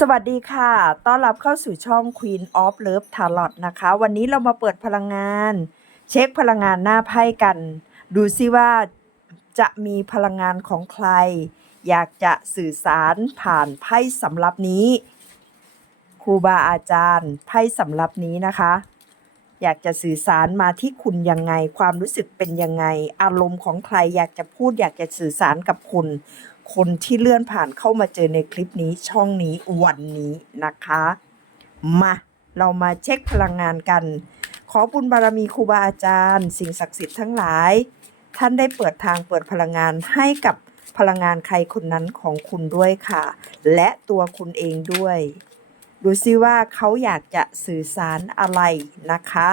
สวัสดีค่ะ ต้อนรับเข้าสู่ช่อง Queen of Love Tarot นะคะ วันนี้เรามาเปิดพลังงาน เช็คพลังงานหน้าไพ่กัน ดูซิว่าจะมีพลังงานของใคร อยากจะสื่อสารผ่านไพ่สำรับนี้ครูบาอาจารย์ไพ่สำรับนี้นะคะ อยากจะสื่อสารมาที่คุณยังไง ความรู้สึกเป็นยังไง อารมณ์ของใครอยากจะพูด อยากจะสื่อสารกับคุณ คนที่เลื่อนผ่านเข้ามาเจอในคลิปนี้ช่องนี้วันนี้นะคะ มาเรามาเช็คพลังงานกัน ขอบุญบารมีครูบาอาจารย์ สิ่งศักดิ์สิทธิ์ทั้งหลาย ท่านได้เปิดทางเปิดพลังงานให้กับพลังงานใครคนนั้นของคุณด้วยค่ะ และตัวคุณเองด้วย ดูซิว่าเขาอยากจะสื่อสารอะไรนะคะ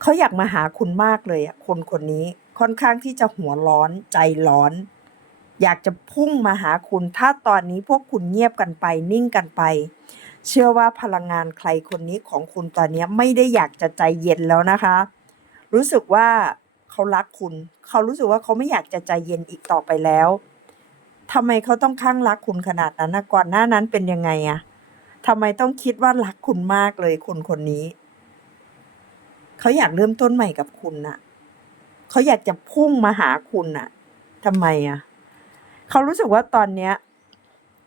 เขาอยากมาหาคุณมากเลยอะคนคนนี้ ค่อนข้างที่จะหัวร้อนใจร้อน อยากจะพุ่งมาหาคุณ ถ้าตอนนี้พวกคุณเงียบกันไปนิ่งกันไป เชื่อว่าพลังงานใครคนนี้ของคุณตอนนี้ไม่ได้อยากจะใจเย็นแล้วนะคะ รู้สึกว่าเขารักคุณ เขารู้สึกว่าเขาไม่อยากจะใจเย็นอีกต่อไปแล้วทำไมเขาต้องข้างรักคุณขนาดนั้นนะก่อนหน้านั้นเป็นยังไงอะทำไมต้องคิดว่ารักคุณมากเลยคนคนนี้ เขาอยากเริ่มต้นใหม่กับคุณน่ะ เขาอยากจะพุ่งมาหาคุณน่ะทำไมอะเขารู้สึกว่าตอนเนี้ย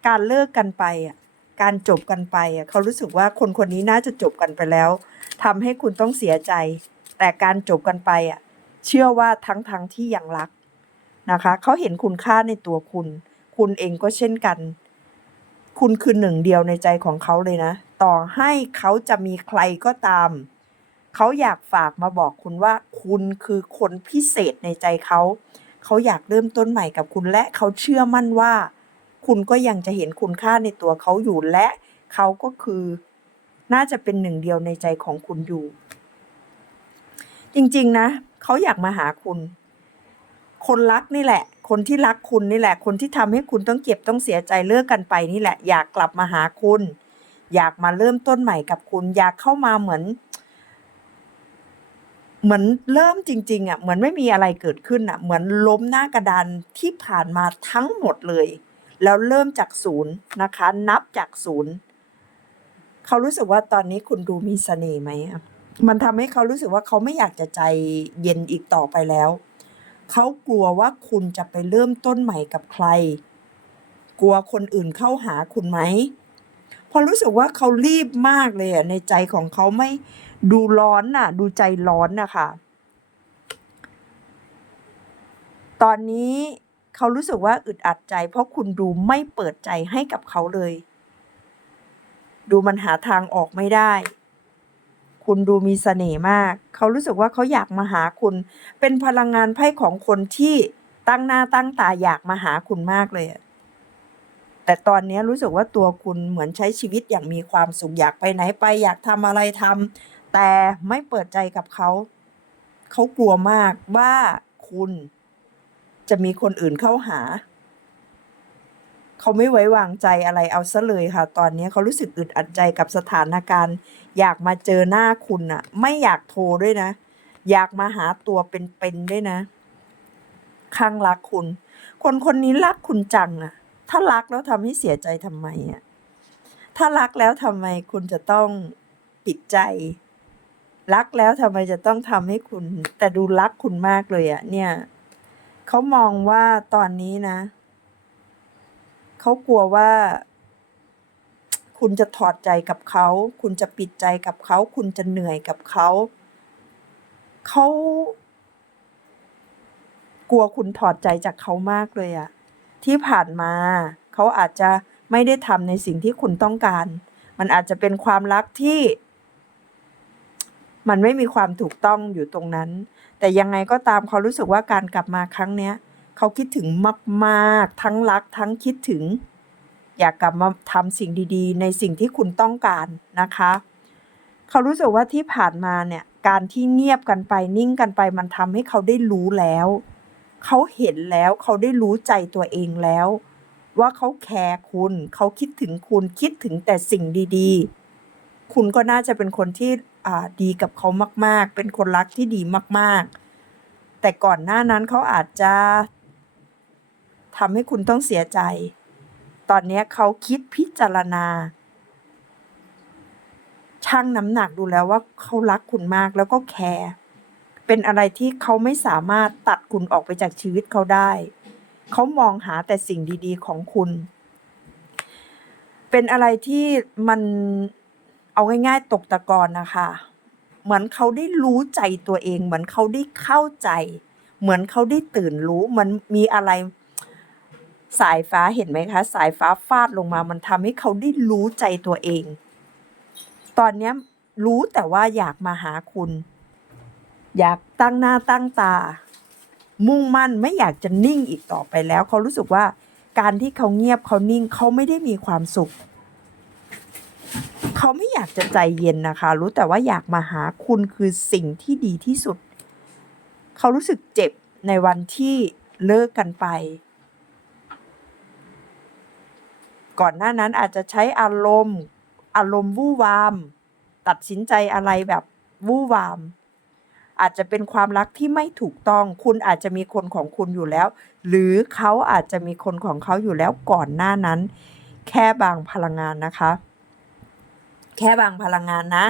การเลิกกันไปอะการจบกันไปอะเขารู้สึกว่าคนคนนี้น่าจะจบกันไปแล้วทำให้คุณต้องเสียใจ แต่การจบกันไปอะเชื่อว่าทั้งทั้งที่ยังรักนะคะเขาเห็นคุณค่าในตัวคุณ คุณเองก็เช่นกัน คุณคือหนึ่งเดียวในใจของเขาเลยนะ ต่อให้เขาจะมีใครก็ตาม เขาอยากฝากมาบอกคุณว่าคุณคือคนพิเศษในใจเขา เขาอยากเริ่มต้นใหม่กับคุณและเขาเชื่อมั่นว่า คุณก็ยังจะเห็นคุณค่าในตัวเขาอยู่และเขาก็คือ น่าจะเป็นหนึ่งเดียวในใจของคุณอยู่ จริงๆนะเขาอยากมาหาคุณ คนรักนี่แหละ คนที่รักคุณนี่แหละ คนที่ทำให้คุณต้องเก็บต้องเสียใจเลิกกันไปนี่แหละ อยากกลับมาหาคุณ อยากมาเริ่มต้นใหม่กับคุณ อยากเข้ามาเหมือน เหมือนเริ่มจริงๆอะเหมือนไม่มีอะไรเกิดขึ้นอะเหมือนล้มหน้ากระดานที่ผ่านมาทั้งหมดเลย แล้วเริ่มจากศูนย์นะคะ นับจากศูนย์เขารู้สึกว่าตอนนี้คุณดูมีเสน่ห์ไหมมันทำให้เขารู้สึกว่าเขาไม่อยากจะใจเย็นอีกต่อไปแล้ว เขากลัวว่าคุณจะไปเริ่มต้นใหม่กับใคร กลัวคนอื่นเข้าหาคุณไหมพอรู้สึกว่าเขารีบมากเลยอะในใจของเขาไม่ ดูร้อนน่ะ ดูใจร้อนน่ะค่ะตอนนี้เขารู้สึกว่าอึดอัดใจ เพราะคุณดูไม่เปิดใจให้กับเขาเลย ดูมันหาทางออกไม่ได้ คุณดูมีเสน่ห์มาก เขารู้สึกว่าเขาอยากมาหาคุณ เป็นพลังงานไพ่ของคนที่ตั้งหน้าตั้งตาอยากมาหาคุณมากเลยแต่ตอนนี้รู้สึกว่าตัวคุณเหมือนใช้ชีวิตอย่างมีความสุขอยากไปไหนไป อยากทำอะไรทำ แต่ไม่เปิดใจกับเขา เขากลัวมากว่าคุณจะมีคนอื่นเข้าหา เขาไม่ไว้วางใจอะไรเอาซะเลยค่ะ ตอนนี้เขารู้สึกอึดอัดใจกับสถานการณ์ อยากมาเจอหน้าคุณอะไม่อยากโทรด้วยนะ อยากมาหาตัวเป็นๆด้วยนะข้างรักคุณ คนคนนี้รักคุณจังอะถ้ารักแล้วทำให้เสียใจทำไมอะถ้ารักแล้วทำไมคุณจะต้องปิดใจ รักแล้วทำไมจะต้องทำให้คุณ แต่ดูรักคุณมากเลยอะเนี่ยเขามองว่าตอนนี้นะเขากลัวว่า คุณจะถอดใจกับเขา คุณจะปิดใจกับเขา คุณจะเหนื่อยกับเขาเขากลัวคุณถอดใจจากเขามากเลยอะที่ผ่านมาเขาอาจจะไม่ได้ทำในสิ่งที่คุณต้องการ มันอาจจะเป็นความรักที่ มันไม่มีความถูกต้องอยู่ตรงนั้น แต่ยังไงก็ตามเขารู้สึกว่าการกลับมาครั้งเนี้ยเขาคิดถึงมากๆ ทั้งรักทั้งคิดถึง อยากกลับมาทำสิ่งดี ๆ ในสิ่งที่คุณต้องการนะคะ เขารู้สึกว่าที่ผ่านมาเนี่ยการที่เงียบกันไปนิ่งกันไปมันทำให้เขาได้รู้แล้ว เขาเห็นแล้วเขาได้รู้ใจตัวเองแล้ว ว่าเขาแคร์คุณ เขาคิดถึงคุณคิดถึงแต่สิ่งดี ๆ คุณก็น่าจะเป็นคนที่ ดีกับเขามาก ๆ เป็นคนรักที่ดีมาก ๆ แต่ก่อนหน้านั้นเขาอาจจะทำให้คุณต้องเสียใจ ตอนนี้เขาคิดพิจารณาชั่งน้ำหนักดูแล้วว่าเขารักคุณมากแล้วก็แคร์เป็นอะไรที่เขาไม่สามารถตัดคุณออกไปจากชีวิตเขาได้ เขามองหาแต่สิ่งดี ๆ ของคุณ เป็นอะไรที่มัน เอาง่ายๆ ตกตะกอนนะคะ เหมือนเขาได้รู้ใจตัวเอง เหมือนเขาได้เข้าใจ เหมือนเขาได้ตื่นรู้ มันมีอะไร สายฟ้าเห็นไหมคะ สายฟ้าฟาดลงมา มันทำให้เขาได้รู้ใจตัวเอง ตอนนี้รู้แต่ว่าอยากมาหาคุณ อยากตั้งหน้าตั้งตา มุ่งมั่นไม่อยากจะนิ่งอีกต่อไปแล้ว เขารู้สึกว่าการที่เขาเงียบเขานิ่งเขาไม่ได้มีความสุข เขาไม่อยากจะใจเย็นนะคะ รู้แต่ว่าอยากมาหาคุณคือสิ่งที่ดีที่สุด เขารู้สึกเจ็บในวันที่เลิกกันไป ก่อนหน้านั้นอาจจะใช้อารมณ์อารมณ์วู่วาม ตัดสินใจอะไรแบบวู่วาม อาจจะเป็นความรักที่ไม่ถูกต้อง คุณอาจจะมีคนของคุณอยู่แล้ว หรือเขาอาจจะมีคนของเขาอยู่แล้วก่อนหน้านั้น แค่บางพลังงานนะคะ แค่บางพลังงานนะ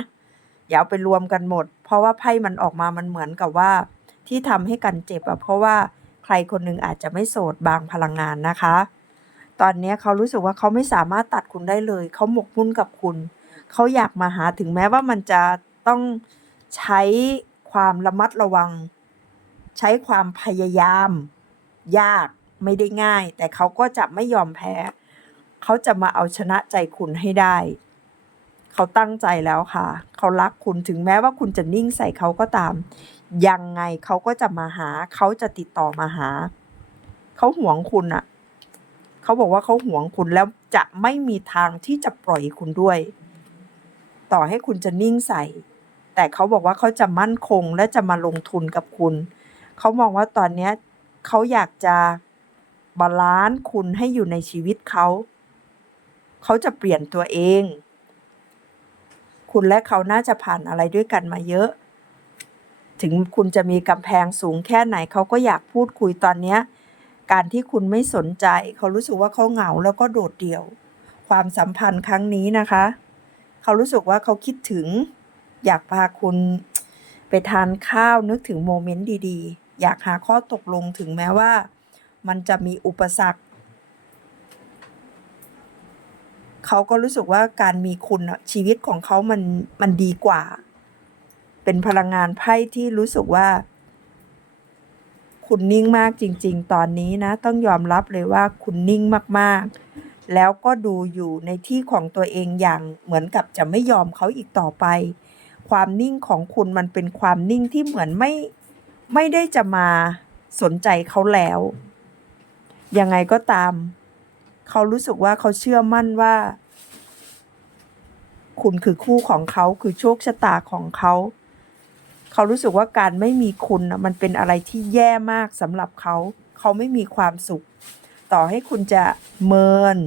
อย่าเอาไปรวมกันหมด เพราะว่าไพ่มันออกมามันเหมือนกับว่า ที่ทำให้กันเจ็บอะเพราะว่าใครคนหนึ่งอาจจะไม่โสดบางพลังงานนะคะ ตอนนี้เขารู้สึกว่าเขาไม่สามารถตัดคุณได้เลย เขาหมกมุ่นกับคุณ เขาอยากมาหาถึงแม้ว่ามันจะต้องใช้ความระมัดระวัง ใช้ความพยายาม ยากไม่ได้ง่าย แต่เขาก็จะไม่ยอมแพ้ เขาจะมาเอาชนะใจคุณให้ได้ เขาตั้งใจแล้วค่ะ เขารักคุณถึงแม้ว่าคุณจะนิ่งใส่เขาก็ตาม ยังไงเขาก็จะมาหา เขาจะติดต่อมาหา เขาหวงคุณอะเขาบอกว่าเขาหวงคุณแล้วจะไม่มีทางที่จะปล่อยคุณด้วย ต่อให้คุณจะนิ่งใส่ แต่เขาบอกว่าเขาจะมั่นคงและจะมาลงทุนกับคุณ เขามองว่าตอนเนี้ยเขาอยากจะบาลานซ์คุณให้อยู่ในชีวิตเขา เขาจะเปลี่ยนตัวเอง คุณและเขาน่าจะผ่านอะไรด้วยกันมาเยอะ ถึงคุณจะมีกำแพงสูงแค่ไหนเขาก็อยากพูดคุยตอนนี้การที่คุณไม่สนใจ เขารู้สึกว่าเขาเหงาแล้วก็โดดเดี่ยว ความสัมพันธ์ครั้งนี้นะคะ เขารู้สึกว่าเขาคิดถึง อยากพาคุณไปทานข้าวนึกถึงโมเมนต์ดีๆ อยากหาข้อตกลงถึงแม้ว่า มันจะมีอุปสรรค เขาก็รู้สึกว่าการมีคุณชีวิตของเขามันมันดีกว่า เป็นพลังงานไพ่ที่รู้สึกว่า คุณนิ่งมากจริง ๆ ตอนนี้นะ ต้องยอมรับเลยว่าคุณนิ่งมากๆ แล้วก็ดูอยู่ในที่ของตัวเองอย่างเหมือนกับจะไม่ยอมเขาอีกต่อไป ความนิ่งของคุณมันเป็นความนิ่งที่เหมือนไม่ไม่ได้จะมาสนใจเขาแล้ว ยังไงก็ตาม เขารู้สึกว่าเขาเชื่อมั่นว่า คุณคือคู่ของเขาคือโชคชะตาของเขา เขารู้สึกว่าการไม่มีคุณนะมันเป็นอะไรที่แย่มากสำหรับเขา เขาไม่มีความสุข ต่อให้คุณจะเมิน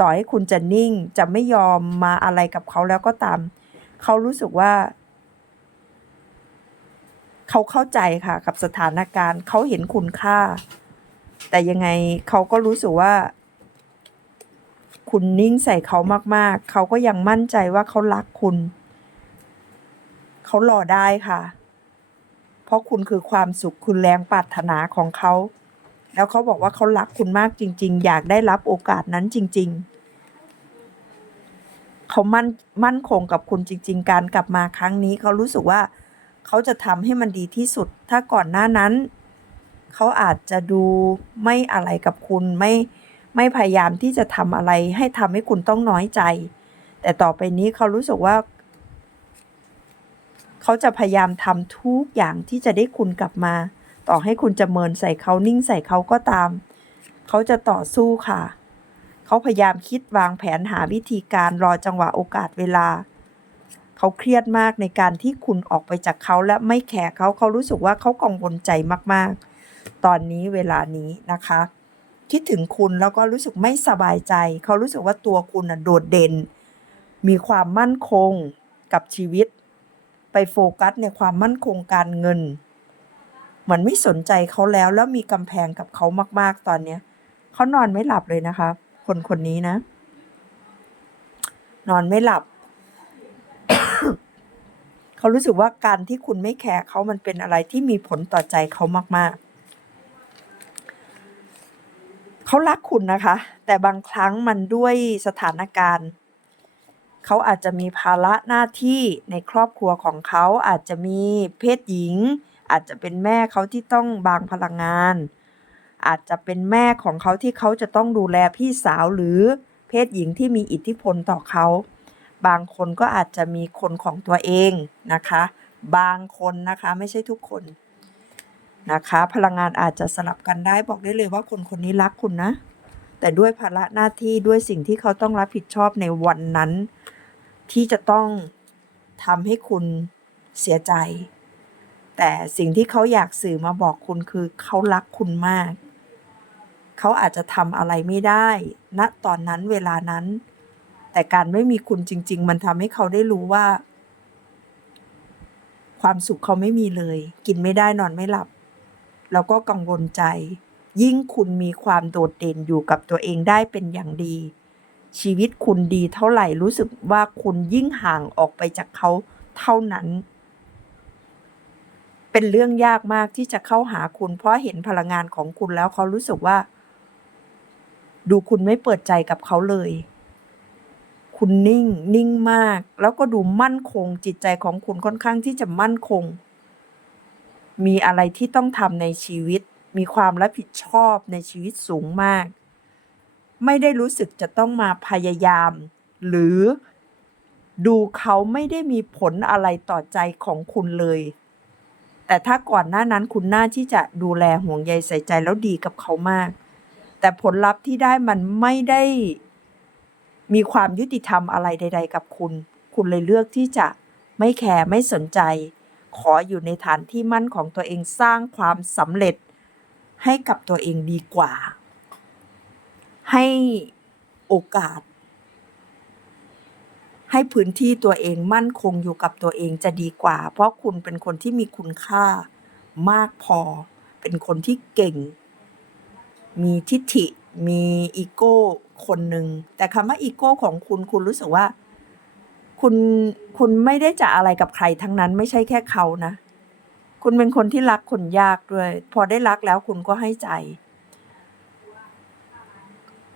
ต่อให้คุณจะนิ่งจะไม่ยอมมาอะไรกับเขาแล้วก็ตาม เขารู้สึกว่าเขาเข้าใจค่ะกับสถานการณ์ เขาเห็นคุณค่า แต่ยังไงเขาก็รู้สึกว่า คุณนิ่งใส่เขามาก ๆ เขาก็ยังมั่นใจว่าเขารักคุณ เขารอได้ค่ะ เพราะคุณคือความสุขคุณแรงปรารถนาของเขา แล้วเขาบอกว่าเขารักคุณมากจริง ๆ อยากได้รับโอกาสนั้นจริง ๆ เขามั่นมั่นคงกับคุณจริง ๆ การกลับมาครั้งนี้ เขารู้สึกว่า เขาจะทำให้มันดีที่สุด ถ้าก่อนหน้านั้น เขาอาจจะดูไม่อะไรกับคุณไม่ไม่พยายามที่จะทำอะไรให้ทำให้คุณต้องน้อยใจ แต่ต่อไปนี้เขารู้สึกว่า เขาจะพยายามทำทุกอย่างที่จะได้คุณกลับมา ต่อให้คุณจะเมินใส่เขานิ่งใส่เขาก็ตาม เขาจะต่อสู้ค่ะ เขาพยายามคิดวางแผนหาวิธีการรอจังหวะโอกาสเวลา เขาเครียดมากในการที่คุณออกไปจากเขาและไม่แคร์เขาเขารู้สึกว่าเขากังวลใจมากๆ ตอนนี้เวลานี้นะคะ คิดถึงคุณแล้วก็รู้สึกไม่สบายใจ เขารู้สึกว่าตัวคุณนะโดดเด่น มีความมั่นคงกับชีวิต ไปโฟกัสในความมั่นคงการเงิน เหมือนไม่สนใจเขาแล้วแล้วมีกำแพงกับเขามาก ๆ ตอนเนี้ยเขานอนไม่หลับเลยนะคะ คนคนนี้นะ นอนไม่หลับเขารู้สึกว่าการที่คุณไม่แคร์เขามันเป็นอะไรที่มีผลต่อใจเขามาก ๆ เขารักคุณนะคะ แต่บางครั้งมันด้วยสถานการณ์ เขาอาจจะมีภาระหน้าที่ในครอบครัวของเขาอาจจะมีเพศหญิง อาจจะเป็นแม่เขาที่ต้องบางพลังงาน อาจจะเป็นแม่ของเขาที่เขาจะต้องดูแลพี่สาวหรือเพศหญิงที่มีอิทธิพลต่อเขา บางคนก็อาจจะมีคนของตัวเองนะคะ บางคนนะคะไม่ใช่ทุกคน นะคะ พลังงานอาจจะสลับกันได้บอกได้เลยว่าคนคนนี้รักคุณนะ แต่ด้วยภาระหน้าที่ด้วยสิ่งที่เขาต้องรับผิดชอบในวันนั้น ที่จะต้องทำให้คุณเสียใจ แต่สิ่งที่เขาอยากสื่อมาบอกคุณคือเขารักคุณมาก เขาอาจจะทำอะไรไม่ได้ณตอนนั้นเวลานั้น แต่การไม่มีคุณจริง ๆ มันทำให้เขาได้รู้ว่า ความสุขเขาไม่มีเลย กินไม่ได้นอนไม่หลับ แล้วก็กังวลใจ ยิ่งคุณมีความโดดเด่นอยู่กับตัวเองได้เป็นอย่างดี ชีวิตคุณดีเท่าไหร่รู้สึกว่าคุณยิ่งห่างออกไปจากเขาเท่านั้น เป็นเรื่องยากมากที่จะเข้าหาคุณ เพราะเห็นพลังงานของคุณแล้วเขารู้สึกว่า ดูคุณไม่เปิดใจกับเขาเลย คุณนิ่งนิ่งมาก แล้วก็ดูมั่นคง จิตใจของคุณค่อนข้างที่จะมั่นคง มีอะไรที่ต้องทำในชีวิต มีความรับผิดชอบในชีวิตสูงมาก ไม่ได้รู้สึกจะต้องมาพยายาม หรือดูเขาไม่ได้มีผลอะไรต่อใจของคุณเลย แต่ถ้าก่อนหน้านั้นคุณน่าที่จะดูแลห่วงใยใส่ใจแล้วดีกับเขามาก แต่ผลลัพธ์ที่ได้มันไม่ได้มีความยุติธรรมอะไรใด ๆ กับคุณ คุณเลยเลือกที่จะไม่แคร์ไม่สนใจ ขออยู่ในฐานที่มั่นของตัวเองสร้างความสำเร็จให้กับตัวเองดีกว่า ให้โอกาส ให้พื้นที่ตัวเองมั่นคงอยู่กับตัวเองจะดีกว่า เพราะคุณเป็นคนที่มีคุณค่ามากพอ เป็นคนที่เก่ง มีทิฐิ มีอีโก้คนหนึ่ง แต่คำว่าอีโก้ของคุณคุณรู้สึกว่า คุณคุณไม่ได้จะอะไรกับใครทั้งนั้นไม่ใช่แค่เขานะ คุณเป็นคนที่รักคนยากด้วย พอได้รักแล้วคุณก็ให้ใจ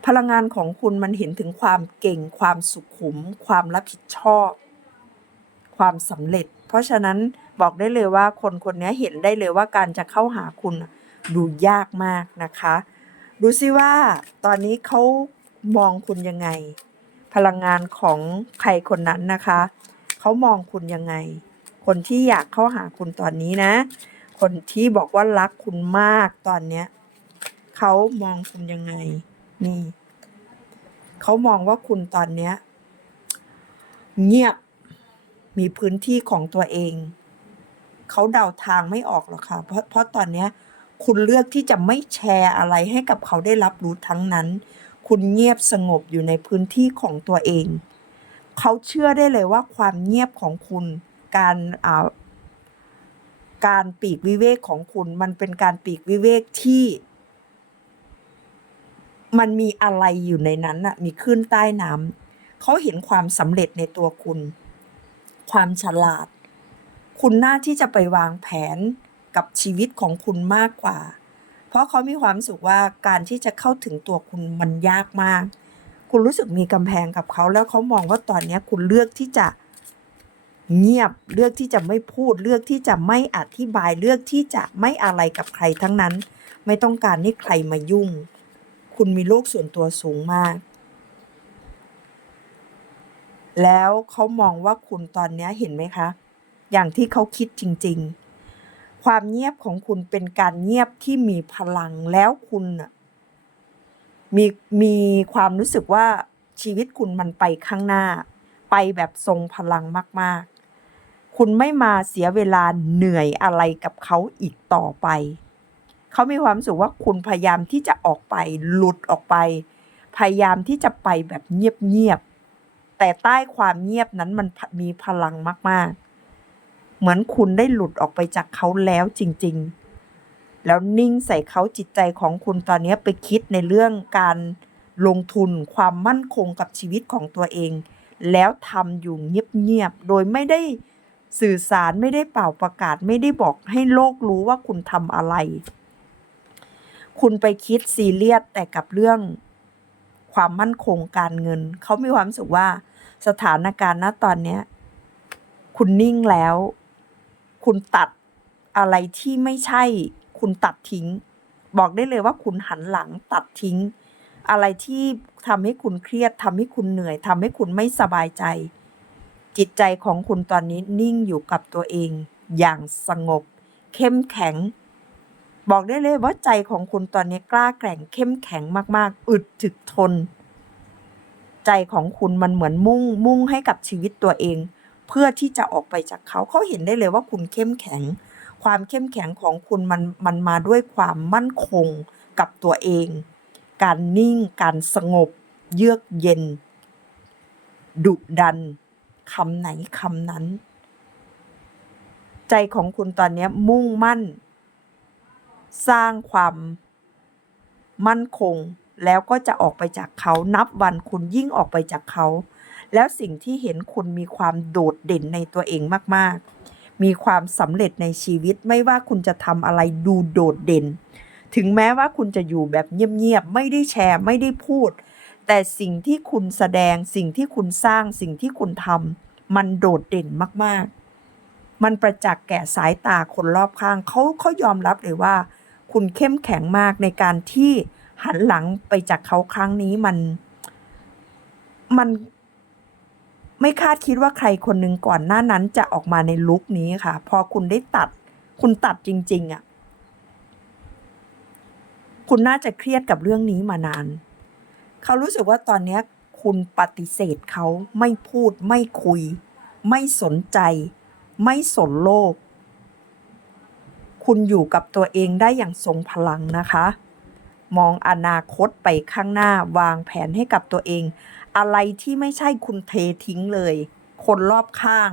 พลังงานของคุณมันเห็นถึงความเก่ง ความสุขุม ความรับผิดชอบ ความสำเร็จ เพราะฉะนั้นบอกได้เลยว่าคนคนนี้เห็นได้เลยว่าการจะเข้าหาคุณดูยากมากนะคะ ดูซิว่าตอนนี้เขามองคุณยังไง พลังงานของใครคนนั้นนะคะ เขามองคุณยังไง คนที่อยากเข้าหาคุณตอนนี้นะ คนที่บอกว่ารักคุณมากตอนเนี้ยเขามองคุณยังไง นี่เขามองว่าคุณตอนเนี้ยเงียบมีพื้นที่ของตัวเอง เขาเดาทางไม่ออกหรอกค่ะ เพราะเพราะตอนเนี้ย คุณเลือกที่จะไม่แชร์อะไรให้กับเขาได้รับรู้ทั้งนั้น คุณเงียบสงบอยู่ในพื้นที่ของตัวเอง เขาเชื่อได้เลยว่าความเงียบของคุณ การการปีกวิเวกของคุณ มันเป็นการปีกวิเวกที่ มันมีอะไรอยู่ในนั้นน่ะมีคลื่นใต้น้ำเขาเห็นความสำเร็จในตัวคุณ ความฉลาด คุณน่าที่จะไปวางแผนกับชีวิตของคุณมากกว่า เพราะเขามีความสึกว่าการที่จะเข้าถึงตัวคุณมันยากมาก คุณรู้สึกมีกำแพงกับเขาแล้วเขามองว่าตอนนี้คุณเลือกที่จะเงียบเลือกที่จะไม่พูดเลือกที่จะไม่อธิบายเลือกที่จะไม่อะไรกับใครทั้งนั้น ไม่ต้องการให้ใครมายุ่ง คุณมีโลกส่วนตัวสูงมาก แล้วเขามองว่าคุณตอนนี้เห็นไหมคะ อย่างที่เขาคิดจริง ๆ ความเงียบของคุณเป็นการเงียบที่มีพลังแล้วคุณมีมีความรู้สึกว่าชีวิตคุณมันไปข้างหน้า ไปแบบทรงพลังมาก ๆ คุณไม่มาเสียเวลาเหนื่อยอะไรกับเขาอีกต่อไป เขามีความสึกว่าคุณพยายามที่จะออกไปหลุดออกไป พยายามที่จะไปแบบเงียบ ๆ แต่ใต้ความเงียบนั้นมันมีพลังมาก ๆ เหมือนคุณได้หลุดออกไปจากเขาแล้วจริง ๆ แล้วนิ่งใส่เขาจิตใจของคุณตอนนี้ไปคิดในเรื่องการลงทุนความมั่นคงกับชีวิตของตัวเอง แล้วทำอยู่เงียบ ๆ โดยไม่ได้สื่อสารไม่ได้เป่าประกาศไม่ได้บอกให้โลกรู้ว่าคุณทำอะไร คุณไปคิดซีเรียสแต่กับเรื่องความมั่นคงการเงิน เขามีความสึกว่าสถานการณ์ณตอนนี้คุณนิ่งแล้ว คุณตัดอะไรที่ไม่ใช่ คุณตัดทิ้ง บอกได้เลยว่าคุณหันหลังตัดทิ้ง อะไรที่ทำให้คุณเครียดทำให้คุณเหนื่อยทำให้คุณไม่สบายใจ จิตใจของคุณตอนนี้นิ่งอยู่กับตัวเอง อย่างสงบ เข้มแข็ง บอกได้เลยว่าใจของคุณตอนนี้กล้าแกร่งเข้มแข็งมากๆ อึดถึกทน ใจของคุณมันเหมือนมุ่งมุ่งให้กับชีวิตตัวเอง เพื่อที่จะออกไปจากเขาเขาเห็นได้เลยว่าคุณเข้มแข็ง ความเข้มแข็งของคุณมันมันมาด้วยความมั่นคงกับตัวเอง การนิ่ง การสงบ เยือกเย็น ดุดันคำไหนคำนั้น ใจของคุณตอนนี้มุ่งมั่น สร้างความมั่นคงแล้วก็จะออกไปจากเขานับวันคุณยิ่งออกไปจากเขา แล้วสิ่งที่เห็นคุณมีความโดดเด่นในตัวเองมากๆ มีความสำเร็จในชีวิตไม่ว่าคุณจะทำอะไรดูโดดเด่น ถึงแม้ว่าคุณจะอยู่แบบเงียบๆ ไม่ได้แชร์ไม่ได้พูด แต่สิ่งที่คุณแสดงสิ่งที่คุณสร้างสิ่งที่คุณทำมันโดดเด่นมากๆ มันประจักษ์แก่สายตาคนรอบข้างเขาเขายอมรับเลยว่า คุณเข้มแข็งมากในการที่หันหลังไปจากเขาครั้งนี้มัน มัน ไม่คาดคิดว่าใครคนหนึ่งก่อนหน้านั้นจะออกมาในลุคนี้ค่ะ พอคุณได้ตัด คุณตัดจริง ๆอะ คุณน่าจะเครียดกับเรื่องนี้มานาน เขารู้สึกว่าตอนนี้คุณปฏิเสธเขาไม่พูด ไม่คุย ไม่สนใจ ไม่สนโลก คุณอยู่กับตัวเองได้อย่างทรงพลังนะคะ มองอนาคตไปข้างหน้าวางแผนให้กับตัวเอง อะไรที่ไม่ใช่คุณเททิ้งเลย คนรอบข้าง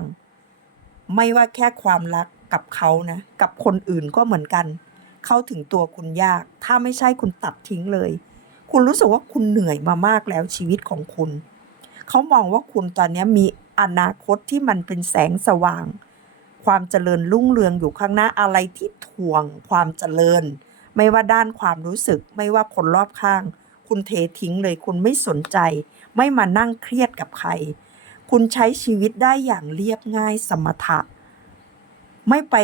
ไม่ว่าแค่ความรักกับเขานะ กับคนอื่นก็เหมือนกัน เข้าถึงตัวคุณยาก ถ้าไม่ใช่คุณตัดทิ้งเลย คุณรู้สึกว่าคุณเหนื่อยมามากแล้วชีวิตของคุณ เขามองว่าคุณตอนนี้มีอนาคตที่มันเป็นแสงสว่าง ความเจริญรุ่งเรืองอยู่ข้างหน้าอะไรที่ถ่วงความเจริญ ไม่ว่าด้านความรู้สึก ไม่ว่าคนรอบข้าง คุณเททิ้งเลย คุณไม่สนใจ ไม่มานั่งเครียดกับใคร คุณใช้ชีวิตได้อย่างเรียบง่ายสมถะ ไม่ไป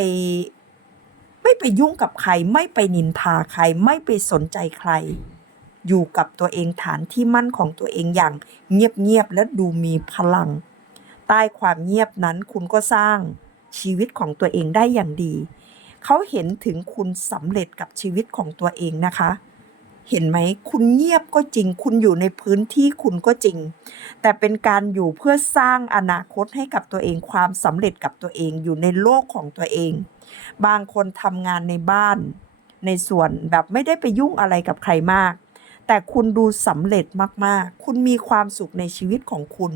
ไม่ไปยุ่งกับใคร ไม่ไปนินทาใคร ไม่ไปสนใจใคร อยู่กับตัวเองฐานที่มั่นของตัวเองอย่างเงียบๆและดูมีพลัง ใต้ความเงียบนั้นคุณก็สร้างชีวิตของตัวเองได้อย่างดี เขาเห็นถึงคุณสำเร็จกับชีวิตของตัวเองนะคะ เห็นไหมคุณเงียบก็จริง คุณอยู่ในพื้นที่คุณก็จริง แต่เป็นการอยู่เพื่อสร้างอนาคตให้กับตัวเองความสำเร็จกับตัวเองอยู่ในโลกของตัวเอง บางคนทำงานในบ้าน ในส่วนแบบไม่ได้ไปยุ่งอะไรกับใครมาก แต่คุณดูสำเร็จมากๆ คุณมีความสุขในชีวิตของคุณ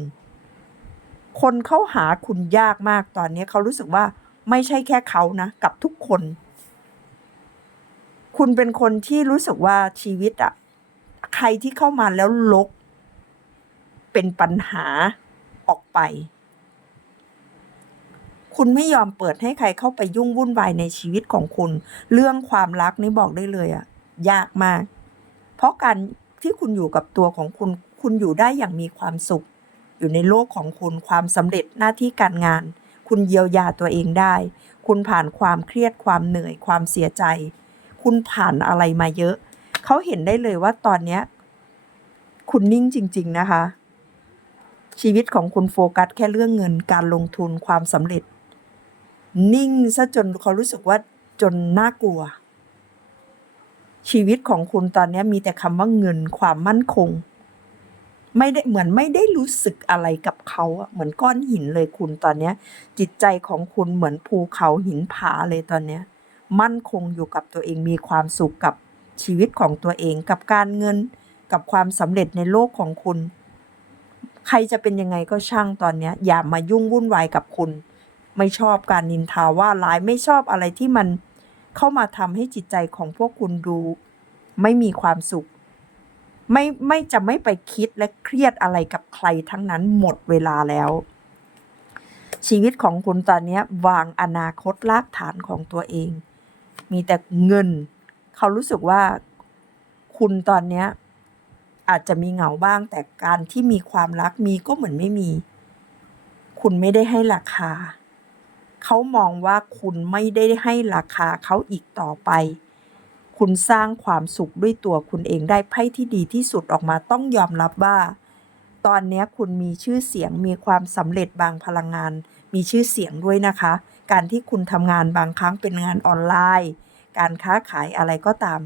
คนเข้าหาคุณยากมากตอนนี้เขารู้สึกว่าไม่ใช่แค่เขานะ กับทุกคน คุณเป็นคนที่รู้สึกว่าชีวิตอะใครที่เข้ามาแล้วลก เป็นปัญหาออกไป คุณไม่ยอมเปิดให้ใครเข้าไปยุ่งวุ่นวายในชีวิตของคุณ เรื่องความรักนี่บอกได้เลยอะยากมาก เพราะการที่คุณอยู่กับตัวของคุณ คุณอยู่ได้อย่างมีความสุข อยู่ในโลกของคุณความสำเร็จหน้าที่การงาน คุณเยียวยาตัวเองได้ คุณผ่านความเครียดความเหนื่อยความเสียใจ คุณผ่านอะไรมาเยอะ เขาเห็นได้เลยว่าตอนเนี้ย คุณนิ่งจริง ๆ นะคะ ชีวิตของคุณโฟกัสแค่เรื่องเงินการลงทุนความสำเร็จ นิ่งซะจนเขารู้สึกว่าจนน่ากลัว ชีวิตของคุณตอนนี้มีแต่คำว่าเงินความมั่นคง ไม่ได้เหมือนไม่ได้รู้สึกอะไรกับเขาเหมือนก้อนหินเลยคุณตอนนี้จิตใจของคุณเหมือนภูเขาหินผาเลยตอนนี้ มั่นคงอยู่กับตัวเองมีความสุขกับชีวิตของตัวเอง กับการเงินกับความสำเร็จในโลกของคุณ ใครจะเป็นยังไงก็ช่างตอนนี้อย่ามายุ่งวุ่นวายกับคุณ ไม่ชอบการนินทาว่าร้ายไม่ชอบอะไรที่มันเข้ามาทำให้จิตใจของพวกคุณดู ไม่มีความสุข ไม่ไม่จะไม่ไปคิดและเครียดอะไรกับใครทั้งนั้นหมดเวลาแล้วชีวิตของคุณตอนนี้วางอนาคตรากฐานของตัวเอง มีแต่เงิน เขารู้สึกว่าคุณตอนเนี้ยอาจจะมีเหงาบ้าง แต่การที่มีความรักมีก็เหมือนไม่มี คุณไม่ได้ให้ราคา เขามองว่าคุณไม่ได้ให้ราคาเขาอีกต่อไป คุณสร้างความสุขด้วยตัวคุณเองได้ไพ่ที่ดีที่สุดออกมาต้องยอมรับว่า ตอนนี้คุณมีชื่อเสียงมีความสำเร็จบางพลังงาน มีชื่อเสียงด้วยนะคะ การที่คุณทำงานบางครั้งเป็นงานออนไลน์ การค้าขายอะไรก็ตาม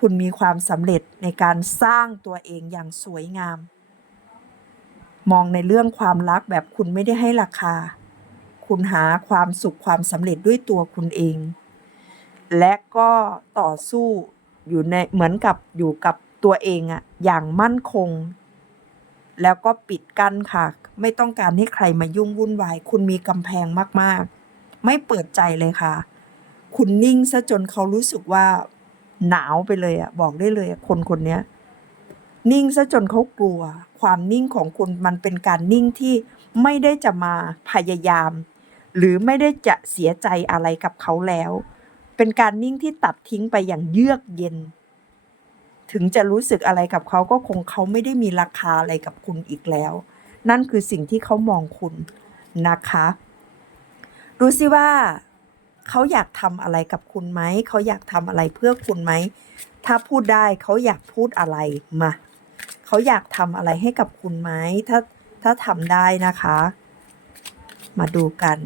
คุณมีความสำเร็จในการสร้างตัวเองอย่างสวยงาม มองในเรื่องความรักแบบคุณไม่ได้ให้ราคา คุณหาความสุขความสำเร็จด้วยตัวคุณเอง และก็ต่อสู้อยู่ในเหมือนกับอยู่กับตัวเองอะอย่างมั่นคง แล้วก็ปิดกั้นค่ะ ไม่ต้องการให้ใครมายุ่งวุ่นวาย คุณมีกำแพงมากๆ ไม่เปิดใจเลยค่ะ คุณนิ่งซะจนเขารู้สึกว่าหนาวไปเลยอะบอกได้เลยคนคนนี้นิ่งซะจนเขากลัว ความนิ่งของคุณมันเป็นการนิ่งที่ไม่ได้จะมาพยายาม หรือไม่ได้จะเสียใจอะไรกับเขาแล้ว เป็นการนิ่งที่ตัดทิ้งไปอย่างเยือกเย็น ถึงจะรู้สึกอะไรกับเขาก็คงเขาไม่ได้มีราคาอะไรกับคุณอีกแล้ว นั่นคือสิ่งที่เขามองคุณนะคะดูสิว่าเขาอยากทำอะไรกับคุณไหม เขาอยากทำอะไรเพื่อคุณไหม ถ้าพูดได้เขาอยากพูดอะไรมา เขาอยากทำอะไรให้กับคุณไหม ถ้าถ้าทำได้นะคะ มาดูกัน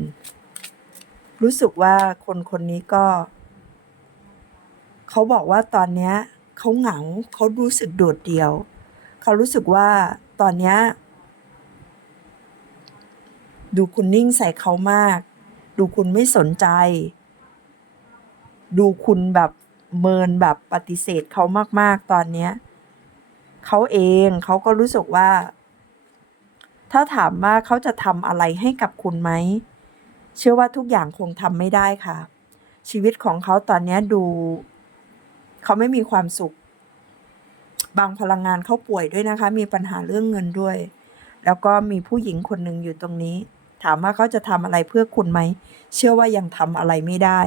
รู้สึกว่าคนคนนี้ก็ เขาบอกว่าตอนเนี้ยเขาเหงาเขารู้สึกโดดเดี่ยว เขารู้สึกว่าตอนเนี้ย ดูคุณนิ่งใส่เขามาก ดูคุณไม่สนใจ ดูคุณแบบเมินแบบปฏิเสธเขามาก ๆ ตอนเนี้ยเขาเองเขาก็รู้สึกว่า ถ้าถามว่าเขาจะทำอะไรให้กับคุณไหม เชื่อว่าทุกอย่างคงทำไม่ได้ค่ะ ชีวิตของเขาตอนนี้ดูเขาไม่มีความสุข บางพลังงานเขาป่วยด้วยนะคะ มีปัญหาเรื่องเงินด้วย แล้วก็มีผู้หญิงคนหนึ่งอยู่ตรงนี้ ถามว่าเขาจะทำอะไรเพื่อคุณไหม เชื่อว่ายังทำอะไรไม่ได้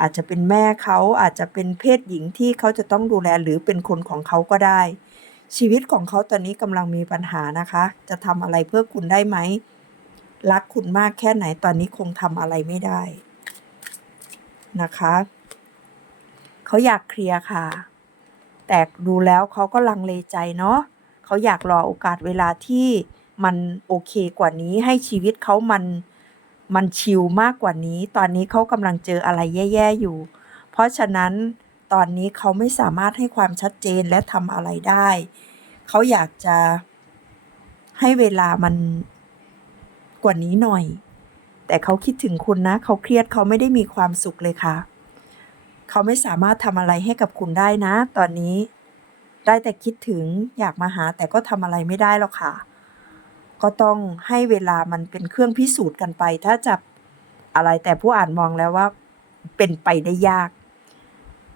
อาจจะเป็นแม่เขาอาจจะเป็นเพศหญิงที่เขาจะต้องดูแลหรือเป็นคนของเขาก็ได้ ชีวิตของเขาตอนนี้กำลังมีปัญหานะคะ จะทำอะไรเพื่อคุณได้ไหม รักคุณมากแค่ไหนตอนนี้คงทำอะไรไม่ได้ นะคะ เขาอยากเคลียร์ค่ะ แต่ดูแล้วเขาก็ลังเลใจเนาะเขาอยากรอโอกาสเวลาที่ มันโอเคกว่านี้ ให้ชีวิตเขามันมันชิลมากกว่านี้ ตอนนี้เขากำลังเจออะไรแย่ๆอยู่ เพราะฉะนั้นตอนนี้เขาไม่สามารถให้ความชัดเจนและทำอะไรได้ เขาอยากจะให้เวลามันกว่านี้หน่อย แต่เขาคิดถึงคุณนะ เขาเครียดเขาไม่ได้มีความสุขเลยค่ะ เขาไม่สามารถทำอะไรให้กับคุณได้นะ ตอนนี้ได้แต่คิดถึงอยากมาหาแต่ก็ทำอะไรไม่ได้หรอกค่ะ ก็ต้องให้เวลามันเป็นเครื่องพิสูจน์กันไป ถ้าจะอะไรแต่ผู้อ่านมองแล้วว่าเป็นไปได้ยาก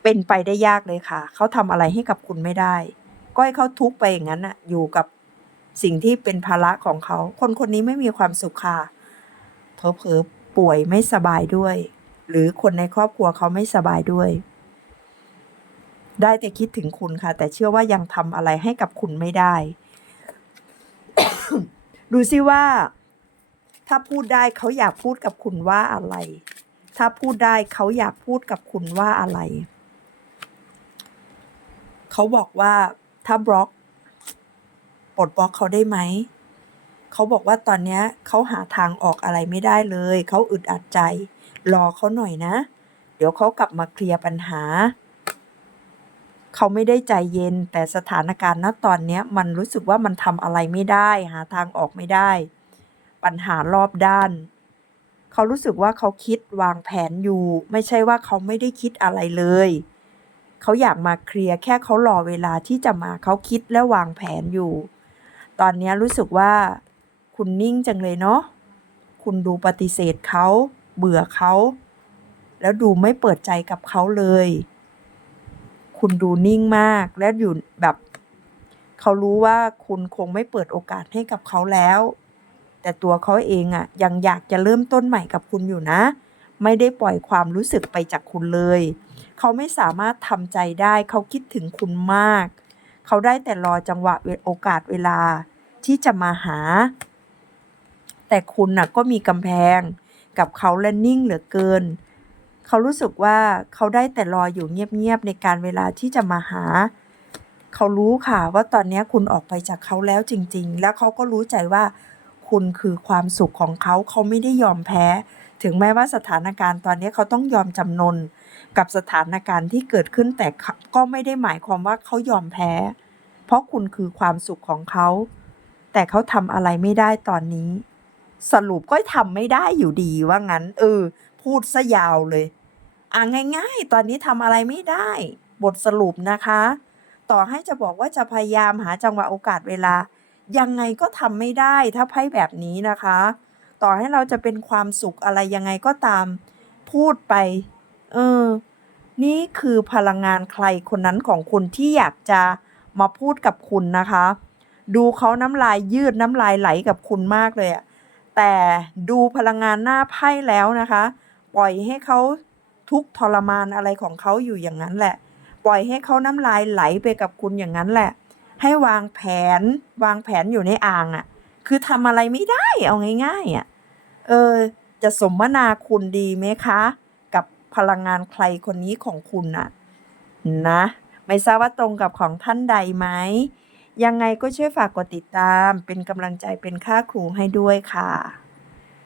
เป็นไปได้ยากเลยค่ะ เขาทำอะไรให้กับคุณไม่ได้ ก็ให้เขาทุกไปอย่างนั้นน่ะอยู่กับสิ่งที่เป็นภาระของเขา คนคนนี้ไม่มีความสุขค่ะเผลอๆป่วยไม่สบายด้วย หรือคนในครอบครัวเขาไม่สบายด้วย ได้แต่คิดถึงคุณค่ะ แต่เชื่อว่ายังทำอะไรให้กับคุณไม่ได้ ดูซิว่า ถ้าพูดได้เขาอยากพูดกับคุณว่าอะไร ถ้าพูดได้เขาอยากพูดกับคุณว่าอะไร เขาบอกว่าถ้าบล็อกปลดบล็อกเขาได้ไหม เขาบอกว่าตอนนี้เขาหาทางออกอะไรไม่ได้เลย เขาอึดอัดใจ รอเขาหน่อยนะ เดี๋ยวเขากลับมาเคลียร์ปัญหา เขาไม่ได้ใจเย็น แต่สถานการณ์ณตอนนี้มันรู้สึกว่ามันทำอะไรไม่ได้ หาทางออกไม่ได้ ปัญหารอบด้าน เขารู้สึกว่าเขาคิดวางแผนอยู่ ไม่ใช่ว่าเขาไม่ได้คิดอะไรเลย เขาอยากมาเคลียร์แค่เขารอเวลาที่จะมาเขาคิดและวางแผนอยู่ ตอนนี้รู้สึกว่า คุณนิ่งจังเลยเนาะคุณดูปฏิเสธเขา เบื่อเขา แล้วดูไม่เปิดใจกับเขาเลย คุณดูนิ่งมาก และอยู่แบบ เขารู้ว่าคุณคงไม่เปิดโอกาสให้กับเขาแล้ว แต่ตัวเขาเองอะยังอยากจะเริ่มต้นใหม่กับคุณอยู่นะ ไม่ได้ปล่อยความรู้สึกไปจากคุณเลย เขาไม่สามารถทำใจได้ เขาคิดถึงคุณมาก เขาได้แต่รอจังหวะโอกาสเวลาที่จะมาหา แต่คุณน่ะก็มีกำแพงกับเขาและนิ่งเหลือเกิน เขารู้สึกว่าเขาได้แต่รออยู่เงียบๆในการเวลาที่จะมาหา เขารู้ค่ะว่าตอนนี้คุณออกไปจากเขาแล้วจริง ๆ แล้วเขาก็รู้ใจว่า คุณคือความสุขของเขาเขาไม่ได้ยอมแพ้ ถึงแม้ว่าสถานการณ์ตอนนี้เขาต้องยอมจำนนกับสถานการณ์ที่เกิดขึ้นแต่ก็ไม่ได้หมายความว่าเขายอมแพ้ เพราะคุณคือความสุขของเขา แต่เขาทำอะไรไม่ได้ตอนนี้ สรุปก็ทำไม่ได้อยู่ดีว่างั้น เออ พูดซะยาวเลย อะง่ายๆ ตอนนี้ทำอะไรไม่ได้ บทสรุปนะคะ ต่อให้จะบอกว่าจะพยายามหาจังหวะโอกาสเวลา ยังไงก็ทำไม่ได้ถ้าไพ่แบบนี้นะคะ ต่อให้เราจะเป็นความสุขอะไรยังไงก็ตาม พูดไป เออ นี่คือพลังงานใครคนนั้นของคุณที่อยากจะมาพูดกับคุณนะคะ ดูเขาน้ำลายยืดน้ำลายไหลกับคุณมากเลยอะแต่ดูพลังงานหน้าไพ่แล้วนะคะ ปล่อยให้เขา ทุกทรมานอะไรของเขาอยู่อย่างนั้นแหละ ปล่อยให้เขาน้ำลายไหลไปกับคุณอย่างนั้นแหละ ให้วางแผนวางแผนอยู่ในอ่างอะ่ะ คือทำอะไรไม่ได้เอาง่ายๆอะ่ะเออจะสมนาคุณดีไหมคะ กับพลังงานใครคนนี้ของคุณน่ะนะ ไม่ทราบว่าตรงกับของท่านใดไหมยังไงก็ช่วยฝากกดติดตามเป็นกำลังใจเป็นค่าครูให้ด้วยค่ะ